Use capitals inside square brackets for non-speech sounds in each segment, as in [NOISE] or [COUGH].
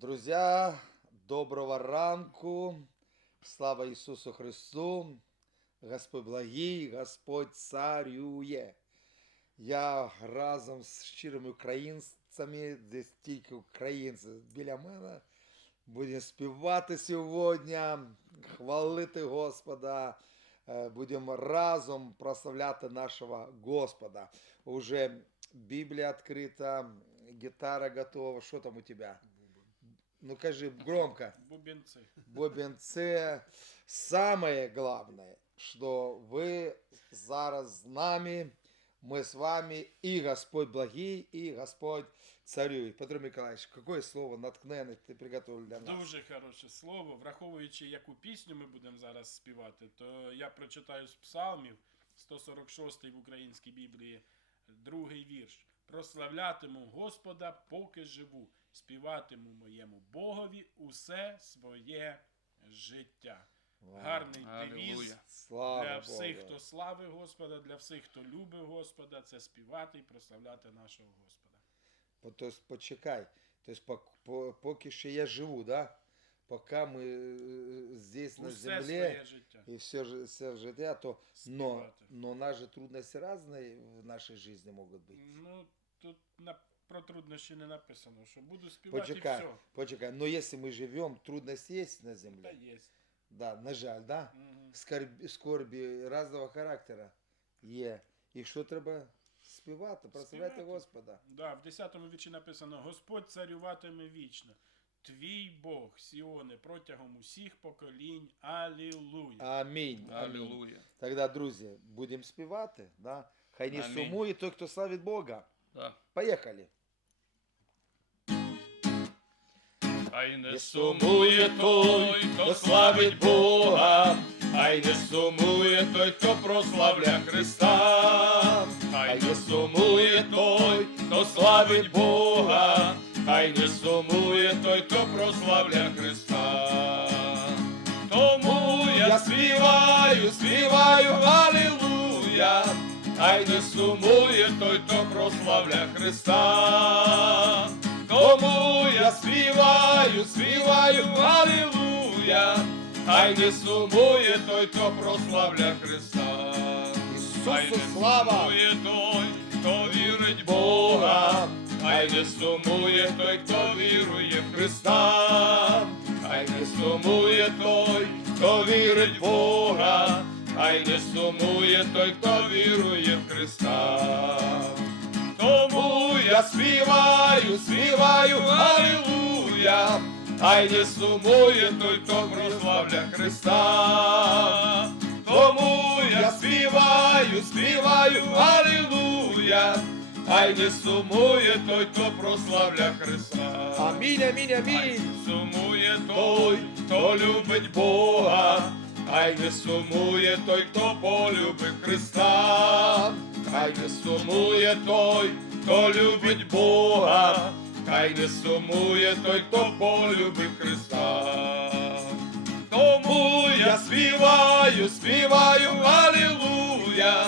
Друзі, доброго ранку. Слава Ісусу Христу. Господь благий, Господь царює. Я разом з щирими українцями, десь тільки українці біля мене, будемо співати сьогодні, хвалити Господа. Е, Будемо разом прославляти нашого Господа. Уже Біблія відкрита, гітара готова. Що там у тебе? Ну кажи громко. Бубенцы. Бобінце. Самое главное, что вы зараз з нами, мы с вами, и Господь благий, и Господь царює. Петро Миколаївич, какое слово наткнене ти приготовив для нас? Дуже хороше слово. Враховуючи, яку пісню ми будемо зараз співати, то я прочитаю з псалмів 146 в українській Біблії, другий вірш. Прославлятиму Господа, поки живу, співатиму моєму Богові усе своє життя. Гарний девіз Слава для Богу. всіх, хто славить Господа, для всіх, хто любить Господа, це співати і прославляти нашого Господа. По- То есть почекай. То есть по, по, поки ще я живу, да? Пока ми е, здесь на землі, своє життя. и все, все життя, то но, но наши трудности разные в нашей жизни могут быть. Ну, тут на, про труднощі не написано, що буду співати і Почекай, все. почекай. Но если мы живем, трудности есть на Та земле? є. Да, на жаль, да? Мгм. Скорбі, скорбі разного характера є. І що треба співати, прославляти Співати. Господа. Да, в 10 вічі написано: Господь царюватиме вічно. Твій Бог, Сіоне, протягом усіх поколінь. Алілуя. Амінь. Амінь. Алілуя. Тогда, друзі, будемо співати, да? Хай не Амінь. сумує той, хто славить Бога. Да. Поїхали. Хай не сумує той, хто славить Бога, хай не сумує той, хто прославля Христа, хай не сумує той, хто славить Бога, хай не сумує той, хто прославля Христа. Тому я співаю, співаю, Алілуя, хай не сумує той, хто прославля Христа. Співаю, співаю, Алілуя, хай не сумує той, хто прославля Христа. Хай не сумує той, хто вірить Бога, хай не сумує той, хто вірує в Христа, хай не сумує той, хто вірить Бога, хай не сумує той, хто вірує в Христа. Тому я співаю, співаю, Алілуя, хай не сумує той, хто прославля Христа. Тому я співаю, співаю, Алілуя, хай не сумує той, хто прославля Христа. Амінь, амінь, амінь. не сумує той, хто любить Бога, хай не сумує той, хто полюбить Христа, хай не сумує той, хто любить Бога, хай не сумує той, хто полюбив Христа. Тому я співаю, співаю, Алілуя,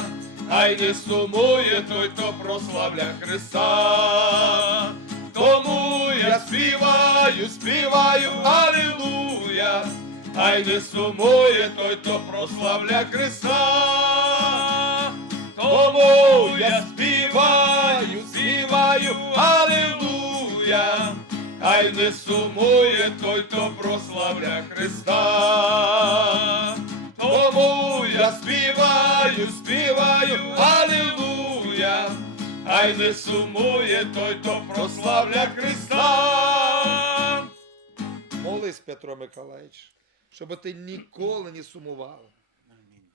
хай не сумує той, хто прославля Христа. Тому я співаю, співаю, Алілуя, хай не сумує той, хто прославля Христа. Тому я співаю, співаю, Алілуя, хай не сумує той, хто прославля Христа. Тому я співаю, співаю, Алілуя, хай не сумує той, хто прославля Христа. Молись, Петро Миколаївич, щоб ти ніколи не сумував.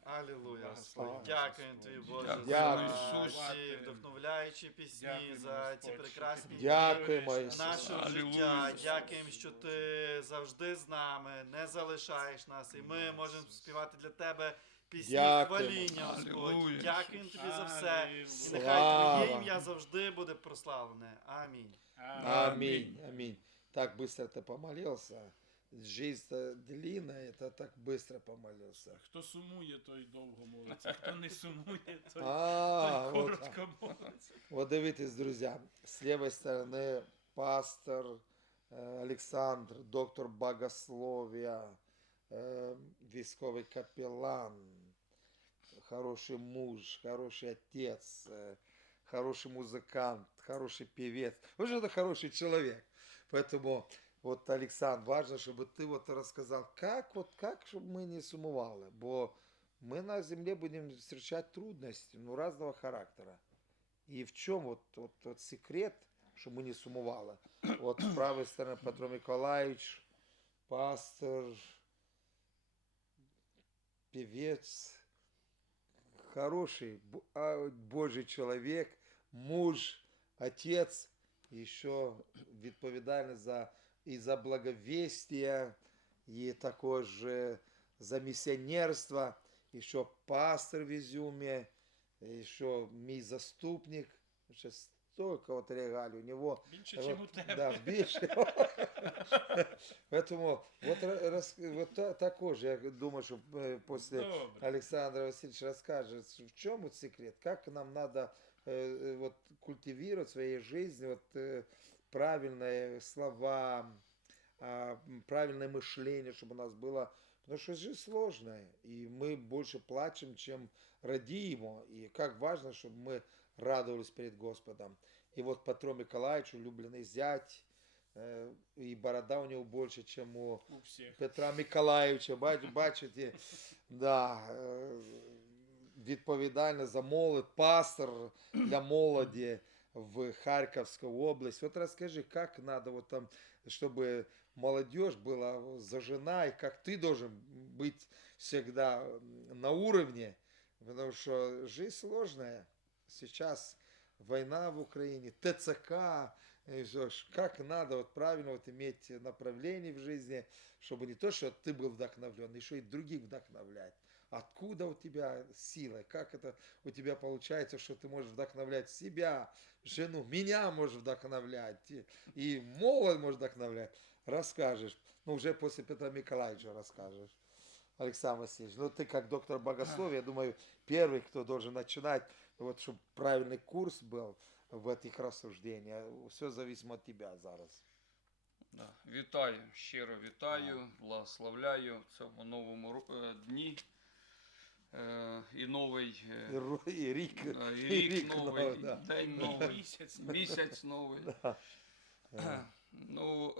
Алілуя, Слава Дякуємо тобі, Боже, Дякую. за Ісус. вдохновляючі пісні, за ці прекрасні нашого життя. Дякуємо, що ти завжди з нами, не залишаєш нас, і ми можемо співати для тебе пісні Дякуємо. хваління, Господь. Дякуємо тобі за все. І нехай твоє ім'я завжди буде прославлене. Амінь. Аминь, аминь. Так быстро ты помолился. Жизнь-то длинная, это так быстро помолился. Хто сумує, той довго молиться. Хто не сумує, той, А, той вот, так. коротко молиться. вот дивитесь, друзья, с левой стороны пастор э, Александр, доктор богословия, э, військовий капеллан, хороший муж, хороший отец, э, хороший музыкант, хороший певец. Вы же это хороший человек. Поэтому вот, Александр, важно, чтобы ты вот рассказал, как вот, как, чтобы мы не сумували, бо мы на земле будем встречать трудности, ну, разного характера. И в чем вот, вот, вот секрет, что мы не сумували? Вот с правой стороны Петро Николаевич, пастор, певец, хороший бо- а, Божий человек, муж, отец, еще відповідальний за і за благовестие, і також е, за миссионерство, еще пастор в Изюме, еще мій заступник, ще столько вот регалий у него. Більше, ніж у Вот, тебе. Да, більше. [LAUGHS] Поэтому вот, ра- роз- вот та- також, я думаю, что э, после Добре. Александр Васильевич расскажет, в чем вот секрет, как нам надо э, э, вот культивировать в своей жизни вот э, правильные слова, а, м, правильное мышление, чтобы у нас было, потому что жизнь сложная, и мы больше плачем, чем радимо, и как важно, чтобы мы радовались перед Господом. И вот Петро Миколаевич, улюбленный зять, э, и борода у него больше, чем у У всіх. Петра Миколаївича, [LAUGHS] бач- бачите, да, е, відповідальний за молодь, пастор для молоді В Харьковской области. Вот расскажи, как надо вот там, чтобы молодежь была зажена, и как ты должен быть всегда на уровне, потому что жизнь сложная. Сейчас война в Украине, ТЦК, ж, как надо вот правильно вот иметь направление в жизни, чтобы не то, что ты был вдохновлен, еще и других вдохновлять Откуда у тебя сила? Как это у тебя получается, что ты можешь вдохновлять себя, жену, меня можешь вдохновлять, и, и молодь можешь вдохновлять? Расскажешь. Ну, уже после Петра Николаевича расскажешь. Александр Васильевич, ну ты как доктор богословия, я думаю, первый, кто должен начинать, вот чтобы правильный курс был в этих рассуждениях. Все зависит от тебя зараз. Да. Вітаю, щиро вітаю, благословляю в цьому новому ру- е, дні. Е, і новий е, ру- и е, і рік новий, і да. день [LAUGHS] новий, Місяць. місяць новий. [LAUGHS] Да. Ну,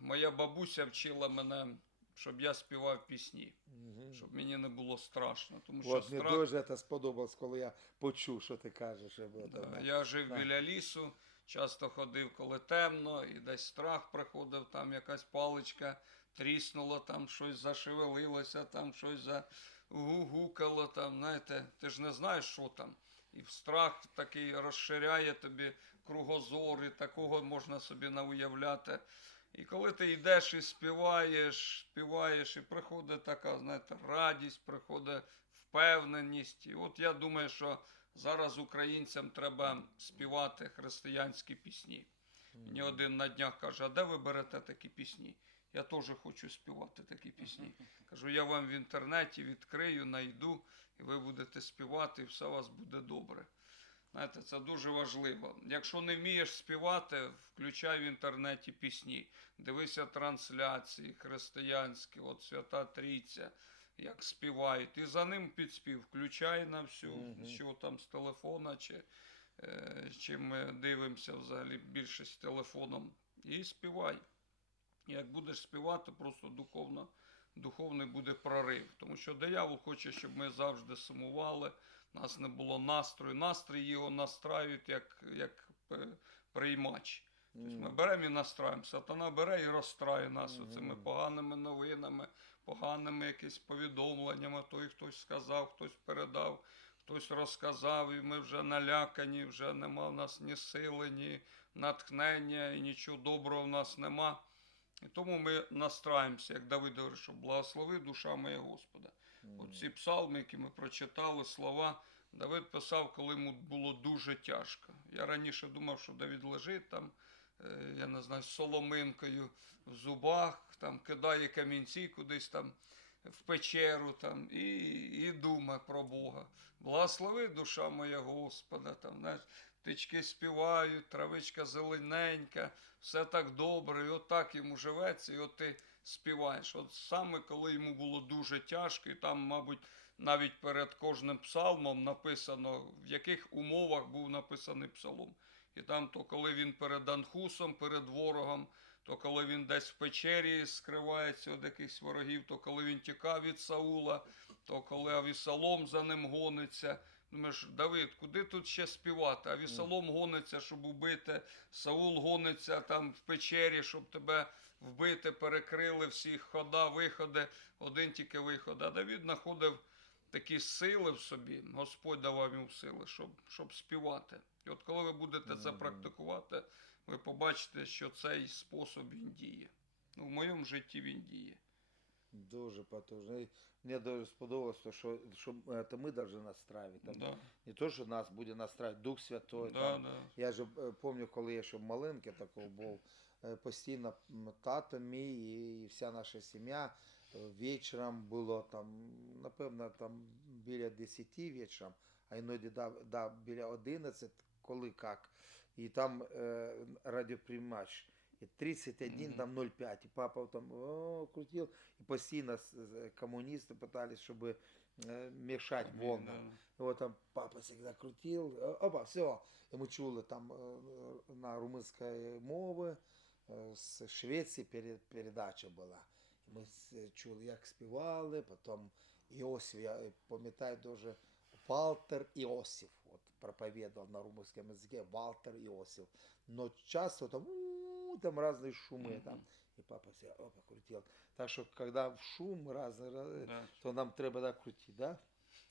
моя бабуся вчила мене, щоб я співав пісні, мгм. щоб мені не було страшно. Тому що От мені дуже це сподобалось, коли я почув, що ти кажеш. об Да, этом. Я жив Да. біля лісу, часто ходив, коли темно, і десь страх приходив, там якась паличка тріснула, там щось зашевелилося, там щось загукало, там, знаєте, ти ж не знаєш, що там. І страх такий розширяє тобі кругозор, і такого можна собі nauявляти. І коли ти йдеш і співаєш, співаєш, і приходить така, знаєте, радість, приходить впевненість. І от я думаю, що зараз українцям треба співати християнські пісні. Мені один на днях каже, а де ви берете такі пісні? Я теж хочу співати такі пісні. Кажу, я вам в інтернеті відкрию, найду, і ви будете співати, і все у вас буде добре. Знаєте, це дуже важливо. Якщо не вмієш співати, включай в інтернеті пісні. Дивися трансляції християнські, от Свята Трійця, як співають. І за ним підспів. Включай на всю, Мгм. що там з телефона, чи, е, чи ми дивимося взагалі більшість телефоном. І співай. Як будеш співати, просто духовно, духовний буде прорив. Тому що диявол хоче, щоб ми завжди сумували, у нас не було настрою. Настрій його настраюють як, як е, приймач. Тобто ми беремо і настраємо. Сатана бере і розстраює нас оцими поганими новинами, поганими якісь повідомленнями. Той хтось сказав, хтось передав, хтось розказав, і ми вже налякані, вже нема в нас ні сили, ні натхнення, і нічого доброго в нас нема. І тому ми настраємося, як Давид говорить, що благослови душа моя Господа. Оці псалми, які ми прочитали, слова, Давид писав, коли йому було дуже тяжко. Я раніше думав, що Давид лежить там, е, я не знаю, з соломинкою в зубах, там кидає камінці кудись там в печеру там, і, і думає про Бога. Благослови душа моя Господа. Там, знаєш, птички співають, травичка зелененька, все так добре, і отак йому живеться, і от ти співаєш. От саме коли йому було дуже тяжко, і там, мабуть, навіть перед кожним псалмом написано, в яких умовах був написаний псалом. І там, то коли він перед Анхусом, перед ворогом, то коли він десь в печері скривається від якихось ворогів, то коли він тікав від Саула, то коли Авісалом за ним гониться. Думаєш, Давид, куди тут ще співати? Авісалом гониться, щоб убити, Саул гониться там в печері, щоб тебе вбити, перекрили всі хода, виходи, один тільки виход. А Давид знаходив такі сили в собі, Господь давав йому сили, щоб, щоб співати. І от коли ви будете це практикувати, ви побачите, що цей спосіб він діє. Ну, в моєму житті він діє. Дуже потужно. І Мені дуже сподобалось, то, що, що это ми должны настраивать. Там, Да, Не то, що нас буде настраивать Дух Святой. да, там. да. Я ж е, пам'ятаю, коли я ще маленький такий був, е, постійно тато мій і вся наша сім'я е, вечором було там, напевно, там біля 10 вечором, а іноді да, да, біля 11, коли як. І там е, радіоприймач. І 31, Мгм. там 0,5. І папа там о, крутив. І постійно комуністи питались, щоб е, мішати волнам. Да. Вот там папа всегда крутил. Э, Опа, все. І ми чули там е, на румунської мови е, з Швеції передача була. І ми чули, як співали, потім Іосиф, я пам'ятаю дуже Валтер Іосиф. От проповідував на румунському язикі Валтер Іосиф. Но часто там, у, там різні шуми Мгм. там. І папа все опа, крутил. Так що, коли шум різний, Да. то нам треба да, крутити, да?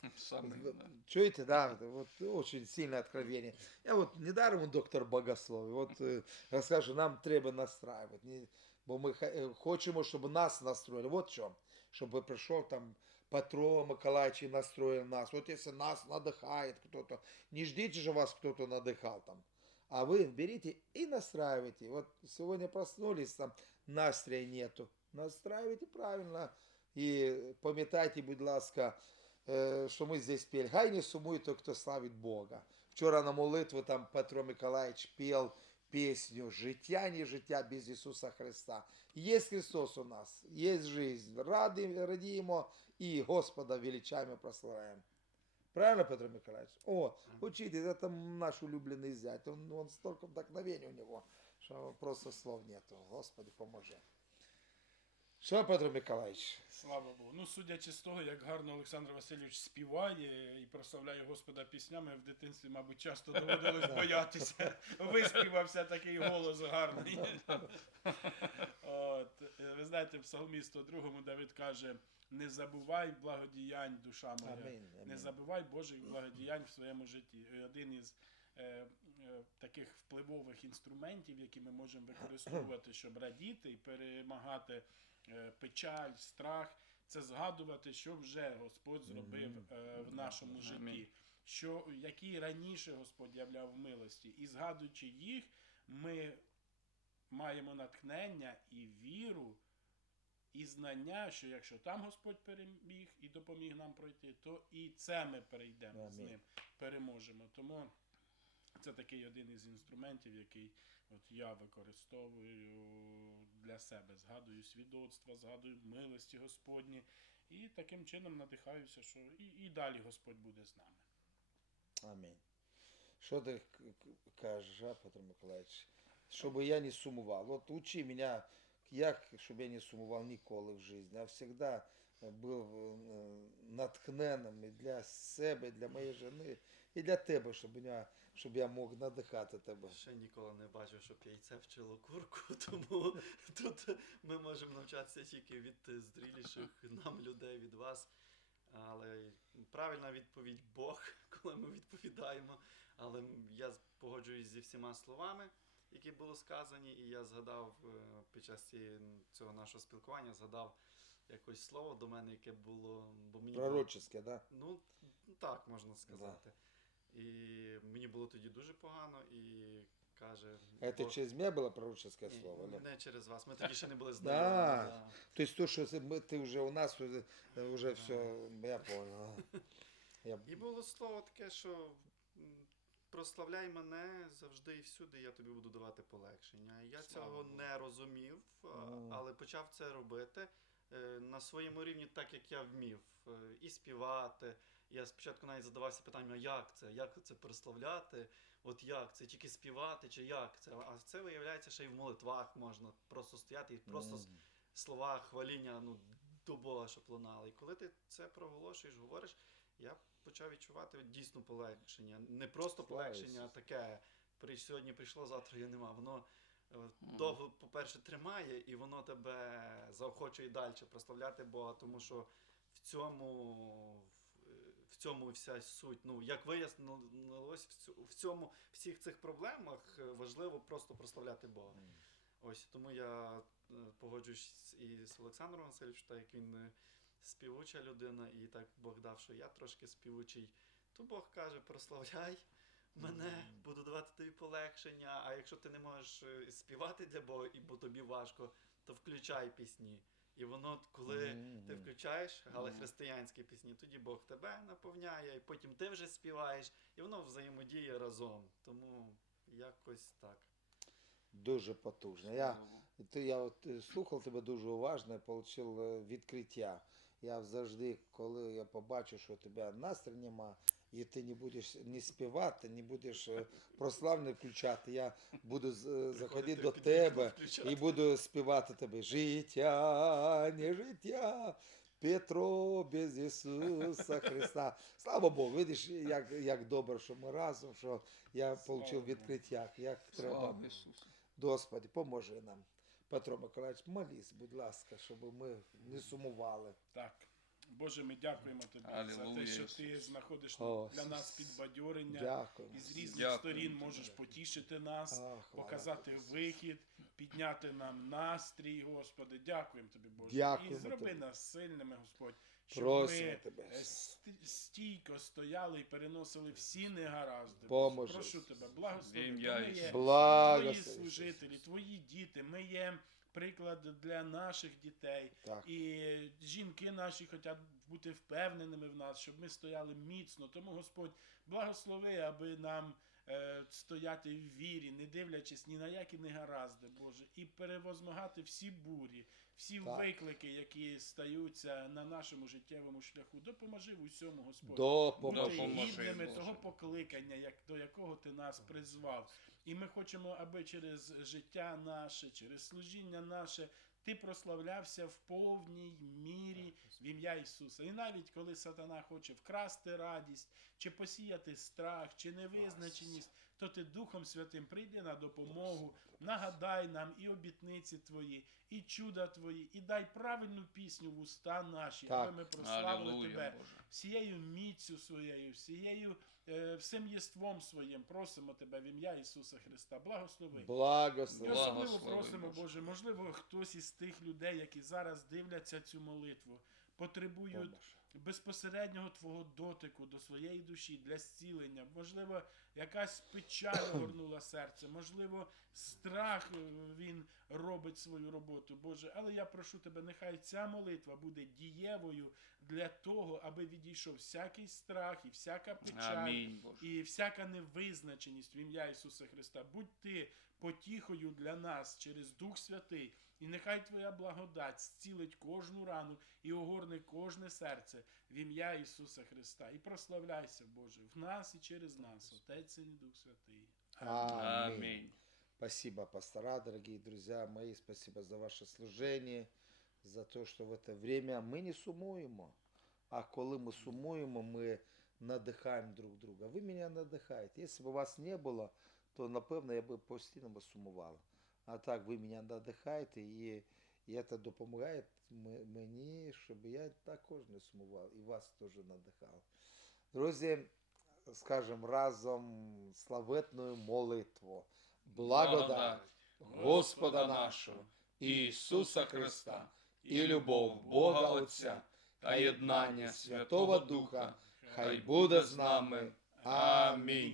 [LAUGHS] Саме, Вы- да. Чуете, да, это вот очень сильное откровение. Я вот недаром доктор богословия, вот э, розкажу, нам треба настраивать, не, бо ми ха- е, хочемо, щоб нас настроили. Вот в чому. Щоб прийшов там Петро Миколаївич і настроїв нас. Вот если нас надихає кто-то, не ждите же вас кто-то надихал там. А вы берите и настраивайте. Вот сегодня проснулись, там настроя нету. Настраивайте правильно. І пам'ятайте, будь ласка, е, що ми здесь пели. Хай не сумує той, хто славить Бога. Вчора на молитву там Петро Миколаївич пел песню «Життя не життя без Ісуса Христа». Є Христос у нас, є жизнь. Ради, радіємо і Господа величаємо прославляємо. Правильно, Петро Миколаевич? О, учитель, это наш улюбленный зять. Он, он столько вдохновения у него, что просто слов нету. Господи, поможи. Що, Петро Миколаївич? Слава Богу. Ну, судячи з того, як гарно Олександр Васильович співає і прославляє Господа піснями, в дитинстві, мабуть, часто доводилось [LAUGHS] боятися. Виспівався такий голос гарний. От, е, ви знаєте, в Псалмі 102 Давид каже: не забувай благодіянь, душа моя. Амінь. Не забувай Божих благодіянь в своєму житті. Один із е, е, таких впливових інструментів, які ми можемо використовувати, щоб радіти і перемагати е, печаль, страх, це згадувати, що вже Господь зробив е, в нашому житті. Що які раніше Господь являв в милості, і згадуючи їх, ми маємо натхнення і віру, і знання, що якщо там Господь переміг і допоміг нам пройти, то і це ми перейдемо з ним, переможемо. Тому це такий один із інструментів, який от я використовую для себе. Згадую свідоцтва, згадую милості Господні. І таким чином надихаюся, що і, і далі Господь буде з нами. Амінь. Що ти кажеш, а, Петро Миколаївич? Щоб я не сумував. От учи мене, як, щоб я не сумував ніколи в житті, а завжди був е, натхненним і для себе, і для моєї жени, і для тебе, щоб я, щоб я мог надихати тебе. Ще ніколи не бачив, щоб яйце вчило курку, [LAUGHS] тому тут ми можемо навчатися тільки від зріліших нам людей, від вас. Але правильна відповідь Бог, [LAUGHS] коли ми відповідаємо. Але я погоджуюсь зі всіма словами, які були сказані, і я згадав е, під час цього нашого спілкування, згадав якось слово до мене, яке було. Бо мені було- Пророчеське, да? Ну, так можна сказати. І мені було тоді дуже погано, і каже. Это Бог- через меня было пророческое Ні, слово? да? Не через вас. Ми тоді ще не були Да. знайомі. да. То есть то, что ты мы- ты уже у нас уже, уже все, я понял. Я... І було слово таке, що м, прославляй мене завжди і всюди, я тобі буду давати полегшення. Я Слава цього Богу. не розумів, а, Мгм. але почав це робити е, на своєму рівні, так як я вмів. Е, І співати. Я спочатку навіть задавався питанням, як це? Як це прославляти? От як це? Тільки співати, чи як це? А це виявляється, що і в молитвах можна просто стояти і просто Мгм. слова хваління ну, до Бога, щоб лунали. І коли ти це проголошуєш, говориш, я почав відчувати от дійсно полегшення. Не просто полегшення, а таке. «При- Сьогодні прийшло, завтра я нема. Воно е. Довго, по-перше, тримає, і воно тебе заохочує далі прославляти Бога, тому що в цьому. в- В цьому вся суть. Ну, як вияснилось, в цю- в цьому всіх цих проблемах е, важливо просто прославляти Бога. Ось тому я е, погоджуюсь і з Олександром Васильовичем, так як він е, співуча людина, і так Бог дав, що я трошки співучий. То Бог каже: прославляй мене, буду давати тобі полегшення. А якщо ти не можеш е, співати для Бога, і бо тобі важко, то включай пісні. І воно, коли ти включаєш, але християнські пісні, тоді Бог тебе наповняє, і потім ти вже співаєш, і воно взаємодіє разом. Тому якось так. Дуже потужно. Я, ти, я от е, слухав тебе дуже уважно і отримав відкриття. Я завжди, коли я побачу, що у тебе настрій нема, і ти не будеш не співати, не будеш е, прославне включати, я буду е, заходити до тебе і буду співати тобі життя, не життя. Петро без Ісуса Христа. Слава Богу, видиш, як, як добре, що ми разом, що я отримав відкриття, як треба. Господи, поможи нам. Петро Миколаївич, молись, будь ласка, щоб ми не сумували. Так. Боже, ми дякуємо тобі за те, що ти знаходиш О, для нас підбадьорення Дякую. і з різних Дякую сторін можеш потішити нас, Ах, показати Тобі. вихід, підняти нам настрій, Господи. Дякуємо тобі, Боже. Дякуємо і зроби тобі. нас сильними, Господь. Щоб Просимо ми тебе. е, стійко стояли і переносили всі негаразди. Поможи. Прошу тебе, благослови. Ми є твої служителі, твої діти. Ми є приклад для наших дітей. Так. І жінки наші хочуть бути впевненими в нас, щоб ми стояли міцно. Тому Господь благослови, аби нам е, стояти в вірі, не дивлячись ні на які негаразди, Боже, і перевозмагати всі бурі, всі Так. виклики, які стаються на нашому життєвому шляху. Допоможи в усьому, Господь. Допоможи. Бути гідними того покликання, як, до якого ти нас призвав. І ми хочемо, аби через життя наше, через служіння наше, ти прославлявся в повній мірі в ім'я Ісуса. І навіть коли сатана хоче вкрасти радість, чи посіяти страх, чи невизначеність, то ти Духом Святим прийди на допомогу, нагадай нам і обітниці твої, і чуда твої, і дай правильну пісню в уста наші, Так. аби ми прославили Алілуя, тебе Боже. всією міцю своєю, всією е, всім єством своїм просимо тебе в ім'я Ісуса Христа. Благослови. І особливо Благослови, просимо, Боже. Боже, можливо, хтось із тих людей, які зараз дивляться цю молитву, потребують безпосереднього твого дотику до своєї душі для зцілення. Можливо, якась печаль [COUGHS] огорнула серце, можливо, страх е, він робить свою роботу, Боже. Але я прошу тебе, нехай ця молитва буде дієвою для того, аби відійшов всякий страх і всяка печаль. Амінь, І всяка невизначеність в ім'я Ісуса Христа. Будь ти потіхою для нас через Дух Святий, і нехай Твоя благодать зцілить кожну рану і огорне кожне серце в ім'я Ісуса Христа. І прославляйся, Боже, в нас і через нас, Отець і Дух Святий. Аминь. Амінь. Спасибо, пастора, дорогие друзья мои. Спасибо за ваше служение, за то, что в это время ми не сумуємо. А коли ми сумуємо, ми надихаємо друг друга. Ви мене надихаєте. Якщо б вас не було, то напевно я би постійно би сумував. А так ви мене надихаєте і, і це допомагає мені, щоб я також не сумував і вас теж надихав. Друзі, скажемо разом славетну молитву. Благодать Господа нашого Ісуса Христа і любов Бога Отця та єднання Святого Духа хай буде з нами. Амінь.